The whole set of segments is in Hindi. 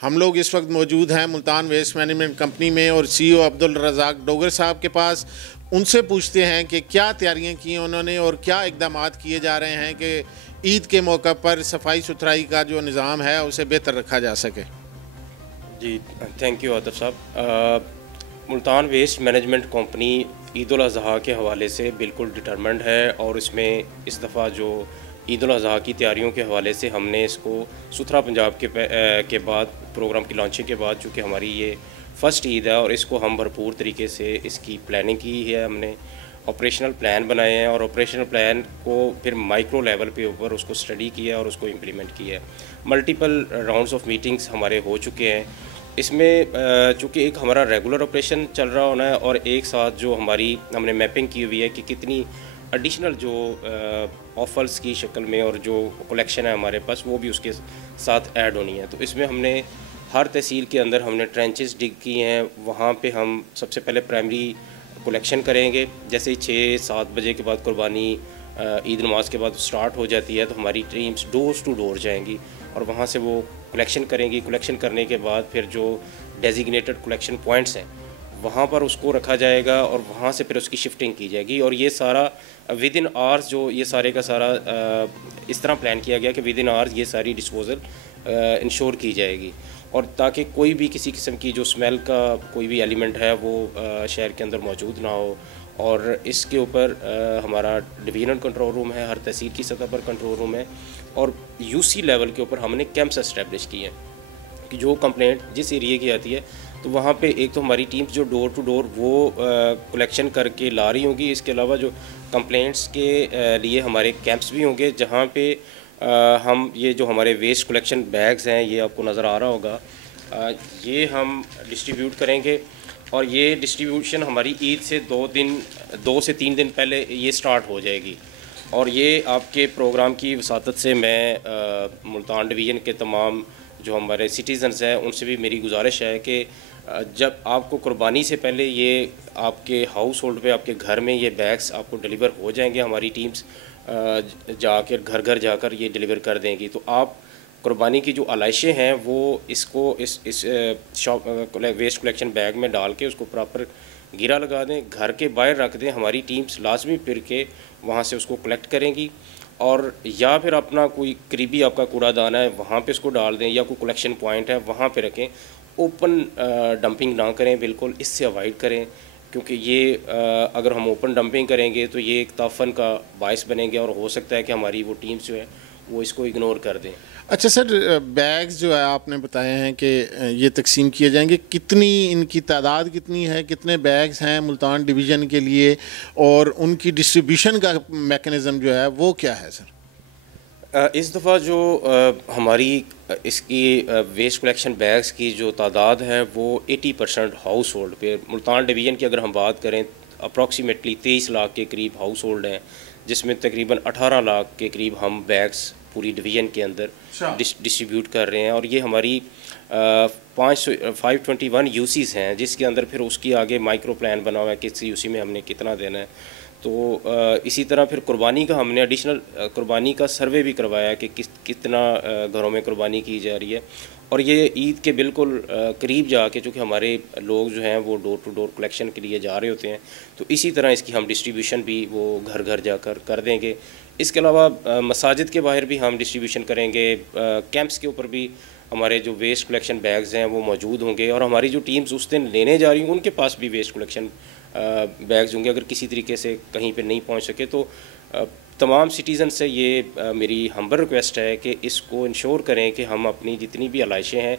हम लोग इस वक्त मौजूद हैं मुल्तान वेस्ट मैनेजमेंट कंपनी में और सीईओ अब्दुल रज़ाक डोगर साहब के पास। उनसे पूछते हैं कि क्या तैयारियां की हैं उन्होंने और क्या इकदाम किए जा रहे हैं कि ईद के मौका पर सफाई सुथराई का जो निज़ाम है उसे बेहतर रखा जा सके। जी, थैंक यू आतिफ साहब। Multan waste management company Eid ul Azha के हवाले से बिल्कुल डिटरमेंट है और इसमें इस दफ़ा जो ईद उल अज़हा की तैयारियों के हवाले से हमने इसको सुथरा पंजाब के बाद प्रोग्राम की लॉन्चिंग के बाद, चूँकि हमारी ये फ़र्स्ट ईद है और इसको हम भरपूर तरीके से इसकी प्लानिंग की है। हमने ऑपरेशनल प्लान बनाए हैं और ऑपरेशनल प्लान को फिर माइक्रो लेवल पे ऊपर उसको स्टडी किया और उसको इम्प्लीमेंट किया है। मल्टीपल राउंड्स ऑफ मीटिंग्स हमारे हो चुके हैं। इसमें चूँकि एक हमारा रेगुलर ऑपरेशन चल रहा होना है और एक साथ जो हमने मैपिंग की हुई है कि कितनी एडिशनल जो ऑफर्स की शक्ल में और जो कलेक्शन है हमारे पास वो भी उसके साथ ऐड होनी है। तो इसमें हमने हर तहसील के अंदर हमने ट्रेंचेस डिग किए हैं। वहाँ पे हम सबसे पहले प्राइमरी कलेक्शन करेंगे। जैसे ही 6-7 बजे के बाद कुर्बानी ईद नमाज के बाद स्टार्ट हो जाती है तो हमारी टीम्स डोर टू डोर जाएंगी और वहाँ से वो कलेक्शन करेंगी। कलेक्शन करने के बाद फिर जो डेजिग्नेटेड कलेक्शन पॉइंट्स हैं वहाँ पर उसको रखा जाएगा और वहाँ से फिर उसकी शिफ्टिंग की जाएगी। और ये सारा विद इन आवर्स जो ये सारे का सारा इस तरह प्लान किया गया कि विद इन आवर्स ये सारी डिस्पोजल इंश्योर की जाएगी और ताकि कोई भी किसी किस्म की जो स्मेल का कोई भी एलिमेंट है वो शहर के अंदर मौजूद ना हो। और इसके ऊपर हमारा डिवीजनल कंट्रोल रूम है, हर तहसील की सतह पर कंट्रोल रूम है और यूसी लेवल के ऊपर हमने कैंप्स एस्टेब्लिश किए हैं कि जो कंप्लेंट जिस एरिया की आती है तो वहाँ पे एक तो हमारी टीम्स जो डोर टू डोर वो कलेक्शन करके ला रही होंगी। इसके अलावा जो कंप्लेंट्स के लिए हमारे कैंप्स भी होंगे जहाँ पे हम ये जो हमारे वेस्ट कलेक्शन बैग्स हैं ये आपको नज़र आ रहा होगा, ये हम डिस्ट्रीब्यूट करेंगे और ये डिस्ट्रीब्यूशन हमारी ईद से 2 से 3 दिन पहले ये स्टार्ट हो जाएगी। और ये आपके प्रोग्राम की वसातत से मैं मुल्तान डिवीज़न के तमाम जो हमारे सिटीज़न्स हैं उनसे भी मेरी गुजारिश है कि जब आपको कुर्बानी से पहले ये आपके हाउस होल्ड पे आपके घर में ये बैग्स आपको डिलीवर हो जाएंगे। हमारी टीम्स जाकर घर घर जाकर ये डिलीवर कर देंगी। तो आप कुर्बानी की जो आलाइशें हैं वो इसको इस शॉप वेस्ट कलेक्शन बैग में डाल के उसको प्रॉपर गिरा लगा दें, घर के बाहर रख दें। हमारी टीम्स लाजमी फिर के वहाँ से उसको कलेक्ट करेंगी और या फिर अपना कोई करीबी आपका कूड़ादान है वहाँ पे उसको डाल दें या कोई कलेक्शन पॉइंट है वहाँ पे रखें। ओपन डंपिंग ना करें, बिल्कुल इससे अवॉइड करें क्योंकि ये अगर हम ओपन डंपिंग करेंगे तो ये एक ताफन का बायस बनेंगे और हो सकता है कि हमारी वो टीम्स जो है वो इसको इग्नोर कर दें। अच्छा सर, बैग्स जो है आपने बताए हैं कि ये तकसीम किए जाएंगे, कितनी इनकी तादाद कितनी है, कितने बैग्स हैं मुल्तान डिवीज़न के लिए और उनकी डिस्ट्रीब्यूशन का मेकनिज़म जो है वो क्या है सर? इस दफ़ा जो हमारी इसकी वेस्ट कलेक्शन बैग्स की जो तादाद है वो 80% हाउस होल्ड पे मुल्तान डिवीज़न की अगर हम बात करें अप्रॉक्सीमेटली 23 लाख के करीब हाउस होल्ड हैं जिसमें तकरीबन 18 लाख के करीब हम बैग्स पूरी डिवीज़न के अंदर डिस्ट्रीब्यूट कर रहे हैं। और ये हमारी 521 यूसीज़ हैं जिसके अंदर फिर उसकी आगे माइक्रो प्लान बना हुआ है किस यूसी में हमने कितना देना है। तो इसी तरह फिर कुर्बानी का हमने एडिशनल कुर्बानी का सर्वे भी करवाया कि कितना घरों में कुर्बानी की जा रही है। और ये ईद के बिल्कुल करीब जाके चूँकि हमारे लोग जो हैं वो डोर टू डोर कलेक्शन के लिए जा रहे होते हैं तो इसी तरह इसकी हम डिस्ट्रीब्यूशन भी वो घर घर जाकर कर देंगे। इसके अलावा मसाजिद के बाहर भी हम डिस्ट्रीब्यूशन करेंगे। कैंप्स के ऊपर भी हमारे जो वेस्ट कलेक्शन बैग्स हैं वो मौजूद होंगे और हमारी जो टीम्स उस दिन लेने जा रही हैं उनके पास भी वेस्ट कलेक्शन बैग्स होंगे। अगर किसी तरीके से कहीं पे नहीं पहुंच सके तो तमाम सिटीज़न से ये मेरी हम्बल रिक्वेस्ट है कि इसको इंश्योर करें कि हम अपनी जितनी भी आलाइशें हैं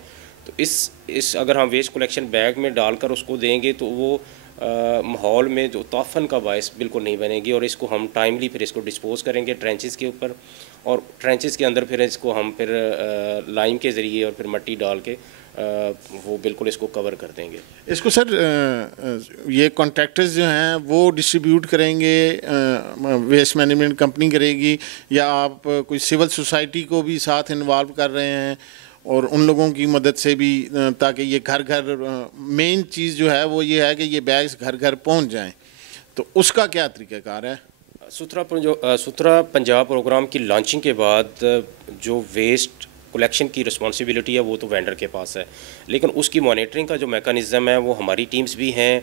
तो इस अगर हम वेस्ट कलेक्शन बैग में डालकर उसको देंगे तो वो माहौल में जो तोफ़न का बायस बिल्कुल नहीं बनेगी और इसको हम टाइमली फिर इसको डिस्पोज़ करेंगे ट्रेंचेस के ऊपर और ट्रेंचेस के अंदर फिर इसको हम फिर लाइम के ज़रिए और फिर मट्टी डाल के वो बिल्कुल इसको कवर कर देंगे। इसको सर ये कॉन्ट्रैक्टर्स जो हैं वो डिस्ट्रीब्यूट करेंगे, वेस्ट मैनेजमेंट कंपनी करेगी या आप कोई सिविल सोसाइटी को भी साथ इन्वॉल्व कर रहे हैं और उन लोगों की मदद से भी ताकि ये घर घर मेन चीज़ जो है वो ये है कि ये बैग्स घर घर पहुंच जाएं, तो उसका क्या तरीक़ाकार है? सुथरा पंजाब प्रोग्राम की लॉन्चिंग के बाद जो वेस्ट कलेक्शन की रिस्पॉन्सिबिलिटी है वो तो वेंडर के पास है, लेकिन उसकी मॉनिटरिंग का जो मेकनिज़म है वो हमारी टीम्स भी हैं,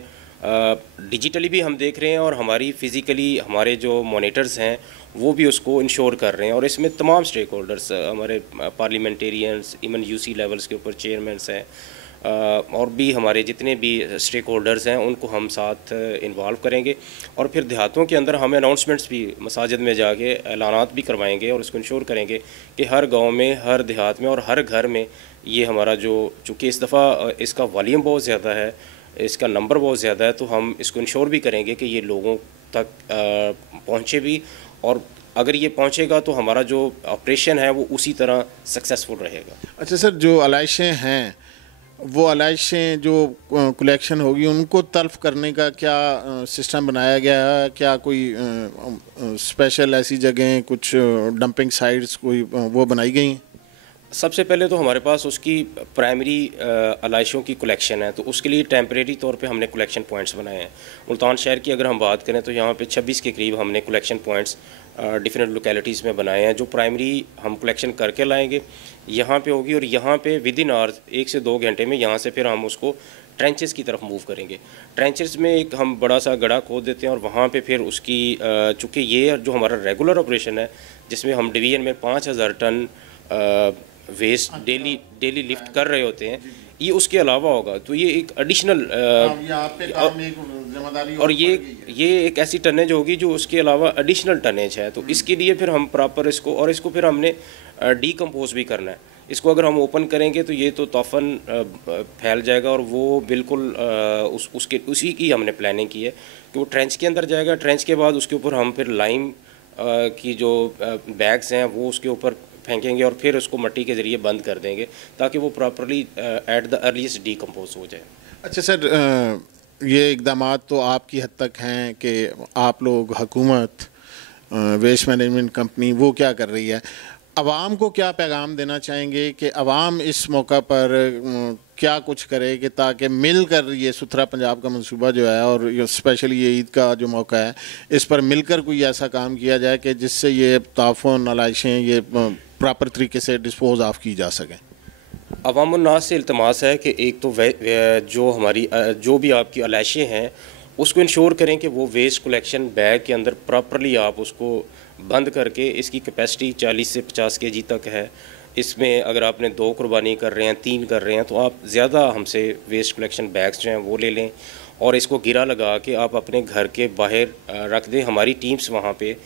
डिजिटली भी हम देख रहे हैं, और हमारी फ़िज़िकली हमारे जो मॉनिटर्स हैं वो भी उसको इंश्योर कर रहे हैं। और इसमें तमाम स्टेक होल्डर्स, हमारे पार्लियामेंटेरियंस, इवन यूसी लेवल्स के ऊपर चेयरमैन्स हैं, और भी हमारे जितने भी स्टेक होल्डर्स हैं उनको हम साथ इन्वॉल्व करेंगे। और फिर देहातों के अंदर हम अनाउंसमेंट्स भी मसाजिद में जाके ऐलानात भी करवाएंगे और इसको इंश्योर करेंगे कि हर गांव में, हर देहात में और हर घर में ये हमारा जो, चूँकि इस दफ़ा इसका वॉल्यूम बहुत ज़्यादा है, इसका नंबर बहुत ज़्यादा है, तो हम इसको इंश्योर भी करेंगे कि ये लोगों तक पहुँचे भी, और अगर ये पहुँचेगा तो हमारा जो ऑपरेशन है वो उसी तरह सक्सेसफुल रहेगा। अच्छा सर, जो आलाइशें हैं वो आलाइशें जो कलेक्शन होगी उनको तल्फ करने का क्या सिस्टम बनाया गया है? क्या कोई स्पेशल ऐसी जगहें, कुछ डंपिंग साइट्स कोई वो बनाई गई हैं? सबसे पहले तो हमारे पास उसकी प्राइमरी आलाइशों की कलेक्शन है, तो उसके लिए टेम्परेरी तौर पे हमने कलेक्शन पॉइंट्स बनाए हैं। मुल्तान शहर की अगर हम बात करें तो यहाँ पे 26 के करीब हमने कलेक्शन पॉइंट्स डिफरेंट लोकेलिटीज़ में बनाए हैं, जो प्राइमरी हम कलेक्शन करके लाएंगे यहाँ पे होगी, और यहाँ पे विद इन आवर्स 1 से 2 घंटे में यहाँ से फिर हम उसको ट्रेंचेस की तरफ मूव करेंगे। ट्रेंचेस में एक हम बड़ा सा गड्ढा खोद देते हैं, और वहाँ पे फिर उसकी चूँकि ये जो हमारा रेगुलर ऑपरेशन है जिसमें हम डिवीज़न में 5000 टन वेस्ट डेली लिफ्ट कर रहे होते हैं, ये उसके अलावा होगा, तो ये एक एडिशनल और ये एक ऐसी टनेज होगी जो उसके अलावा एडिशनल टनेज है। तो इसके लिए फिर हम प्रॉपर इसको, और इसको फिर हमने डीकम्पोज भी करना है। इसको अगर हम ओपन करेंगे तो ये तो तौफन फैल जाएगा, और वो बिल्कुल उसी की हमने प्लानिंग की है कि वो ट्रेंच के अंदर जाएगा। ट्रेंच के बाद उसके ऊपर हम फिर लाइम की जो बैग्स हैं वो उसके ऊपर फेंकेंगे, और फिर उसको मिट्टी के ज़रिए बंद कर देंगे ताकि वो properly at the earliest decompose हो जाए। अच्छा सर, ये इक़दामात तो आपकी हद तक हैं कि आप लोग, हुकूमत, वेस्ट मैनेजमेंट कंपनी वो क्या कर रही है? अवाम को क्या पैगाम देना चाहेंगे कि अवाम इस मौका पर क्या कुछ करे कि ताकि मिलकर ये सुथरा पंजाब का मंसूबा जो है, और ये स्पेशली ये ईद का जो मौका है, इस पर मिलकर कोई ऐसा काम किया जाए कि जिससे ये ताफ़ुन, आलाइशें ये प्रॉपर तरीके से डिस्पोज ऑफ की जा सकें? अवामुन्नास से इल्तमास है कि एक तो जो हमारी जो भी आपकी आलाइशें हैं उसको इंश्योर करें कि वो वेस्ट कलेक्शन बैग के अंदर प्रॉपरली आप उसको बंद करके, इसकी कैपेसिटी 40 से 50 केजी तक है। इसमें अगर आपने 2 कुर्बानी कर रहे हैं, 3 कर रहे हैं, तो आप ज़्यादा हमसे वेस्ट कलेक्शन बैग्स जो हैं वो ले लें, और इसको गिरा लगा के आप अपने घर के बाहर रख दें। हमारी टीम्स वहाँ पे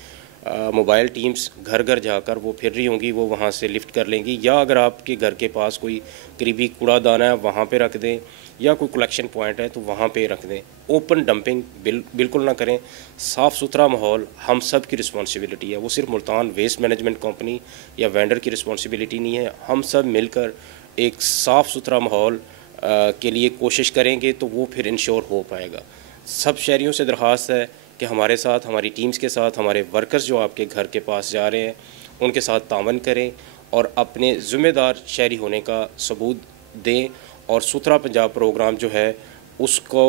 मोबाइल टीम्स घर घर जाकर वो फिर रही होंगी, वो वहाँ से लिफ्ट कर लेंगी, या अगर आपके घर के पास कोई करीबी कूड़ादाना है वहाँ पे रख दें, या कोई कलेक्शन पॉइंट है तो वहाँ पे रख दें। ओपन डंपिंग बिल्कुल ना करें। साफ़ सुथरा माहौल हम सब की रिस्पॉन्सिबिलिटी है, वो सिर्फ मुल्तान वेस्ट मैनेजमेंट कंपनी या वेंडर की रिस्पॉन्सिबिलिटी नहीं है। हम सब मिलकर एक साफ़ सुथरा माहौल के लिए कोशिश करेंगे तो वो फिर इंश्योर हो पाएगा। सब शहरियों से दरख्वास्त है कि हमारे साथ, हमारी टीम्स के साथ, हमारे वर्कर्स जो आपके घर के पास जा रहे हैं उनके साथ तावन करें, और अपने ज़िम्मेदार शहरी होने का सबूत दें, और सुथरा पंजाब प्रोग्राम जो है उसको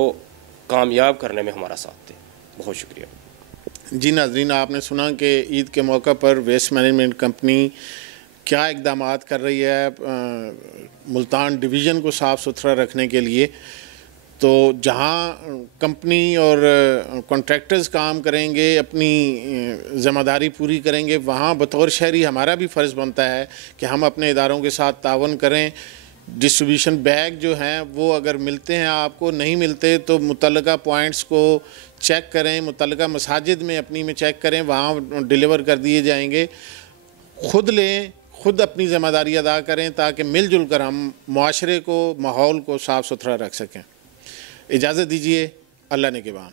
कामयाब करने में हमारा साथ दें। बहुत शुक्रिया। जी नाज़रीन, आपने सुना कि ईद के मौका पर वेस्ट मैनेजमेंट कंपनी क्या इक़दामात कर रही है मुल्तान डिवीज़न को साफ़ सुथरा रखने के लिए। तो जहाँ कंपनी और कॉन्ट्रैक्टर्स काम करेंगे, अपनी ज़िम्मेदारी पूरी करेंगे, वहाँ बतौर शहरी हमारा भी फ़र्ज़ बनता है कि हम अपने इदारों के साथ तावन करें। डिस्ट्रीब्यूशन बैग जो हैं वो अगर मिलते हैं, आपको नहीं मिलते तो मुतल्लिका पॉइंट्स को चेक करें, मुतल्लिका मसाजिद में अपनी में चेक करें, वहाँ डिलीवर कर दिए जाएंगे। ख़ुद लें, ख़ुद अपनी ज़िम्मेदारी अदा करें ताकि मिलजुल कर हम मुआशरे को, माहौल को साफ़ सुथरा रख सकें। इजाज़त दीजिए। अल्लाह ने के बाद।